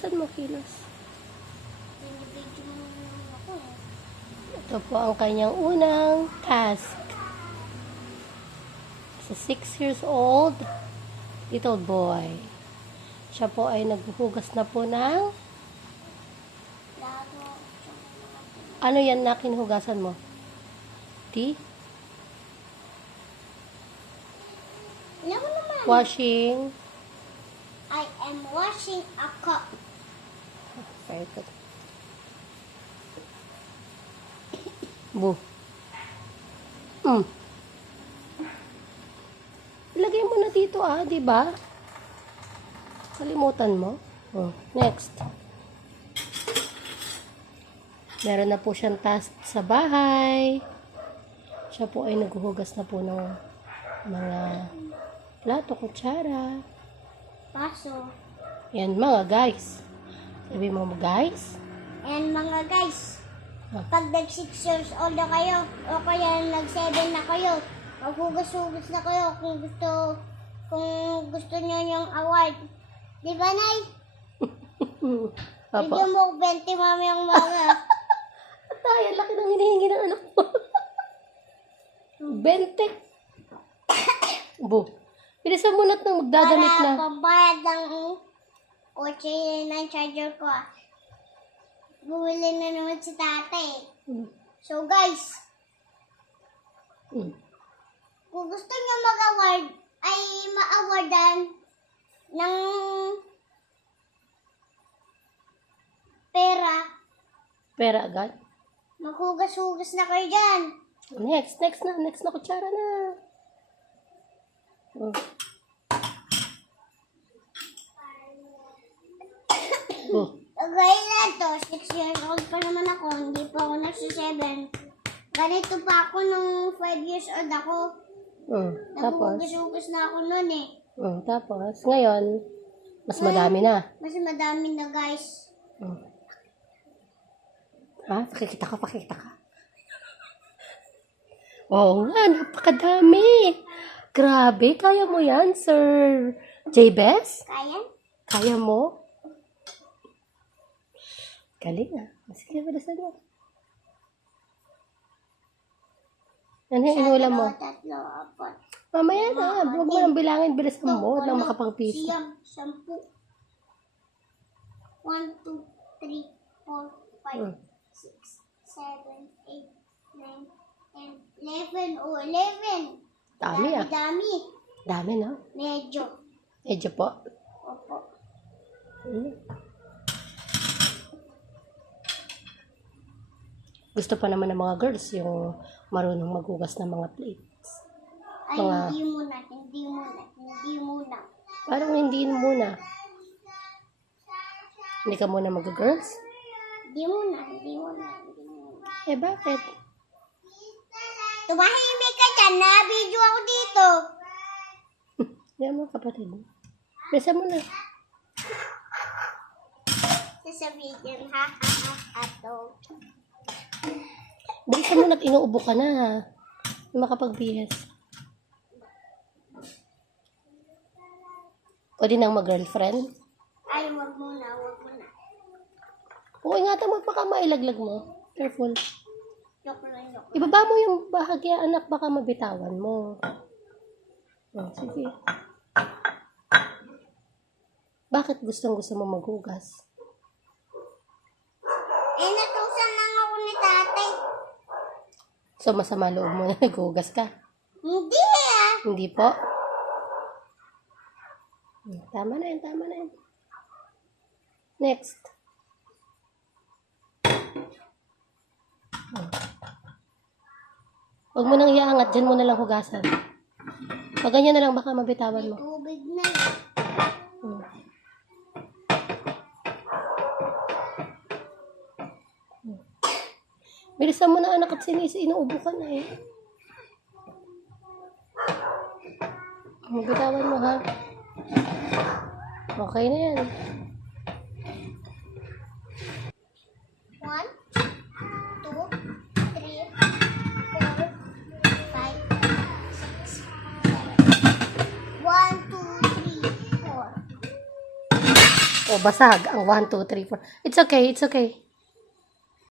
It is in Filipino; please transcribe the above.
Bilisan mo, kilos. Binibidyo mo naman ako eh. Ito po ang kanyang unang task. Sa 6 years old, little boy. Siya po ay naghuhugas na po ng... Labo. Ano yan na kinuhugasan mo? Tea? Alam mo naman. Washing? I am washing a cup. Very good. Bu. Ilagay mo na dito di ba? Kalimutan mo. Next. Meron na po siyang task sa bahay. Siya po ay naghuhugas na po ng mga plato, kutsara. Paso. Yan mga guys. Sabi mo guys. And mga guys, Ah. pag nag 6 years old na kayo, o kaya nag 7 na kayo, maghugas-hugas na kayo kung gusto nyo yung award. Di ba, Nay? Papa. Bigyan mo 20 mamayang mga. Tay, ang laki ng hinihingi ng anak mo. 20. Bu. Bilisan mo na't nang magdadamit na. Para pambayad ng kotse ng charger ko. Bumili na naman si tatay. So guys, kung gusto nyo mag-award, ay ma-awardan ng pera, Pera agad. maghugas-hugas na kayo dyan. Next na kutsara na. Gaya na to, 6 years old pa naman ako, hindi pa ako nasa 7. Ganito pa ako nung 5 years old ako. Tapos, Naghugas-hugas na ako nun eh. tapos, ngayon, mas madami na. Mas madami na guys. Ha? Pakikita ka. Oo nga, napakadami. Grabe, kaya mo yan, Sir Jabez? Kaya? Kaya mo? Galing Sige, bilisan mo. Ano yung inulam mo? 2, 3, 4. Mamaya na, huwag mo nang bilangin, bilisan mo, nang makapang-piso. 10. 1, 2, 3, 4, 5, 6, 7, 8, 9, 10, 11. Oh, 11. Dami Dami. Dami, no? Medyo. Medyo po. Opo. Gusto pa naman ng mga girls yung marunong maghugas ng mga plates. Ay, Mga- hindi muna. Parang hindi muna. Hindi ka muna mag-girls? Hindi muna. Eh, bakit? Tumahimik ka dyan, na-video ako dito. Yan mo, kapatid. Bilisan mo na. Sasabihin, ha, to. Bilisan mo na't inuubo ka na, ha? Yung makapag-BS. Pwede nang mag-girlfriend? Ay, wag muna. Oo, ingatan mo, baka mailaglag mo. Careful. Joke lang. Ibaba mo yung bahagya, anak, baka mabitawan mo. Sige. Bakit gusto mo maghugas? Natusan lang ako ni tatay. So, masama loob mo na naghugas ka? Hindi Hindi po? Tama na yun. Next. Huwag mo nang iaangat, dyan mo na lang hugasan. Pag ganyan na lang, baka mabitawan mo. Tubig na. Bilisan mo na anak at inuubo ka na eh. Mabitawan mo ha. Okay na yan. 1, 2, 3, 4, 5, 6, 7. 1, 2, 3, 4. O, basag ang 1, 2, 3, 4. It's okay, it's okay.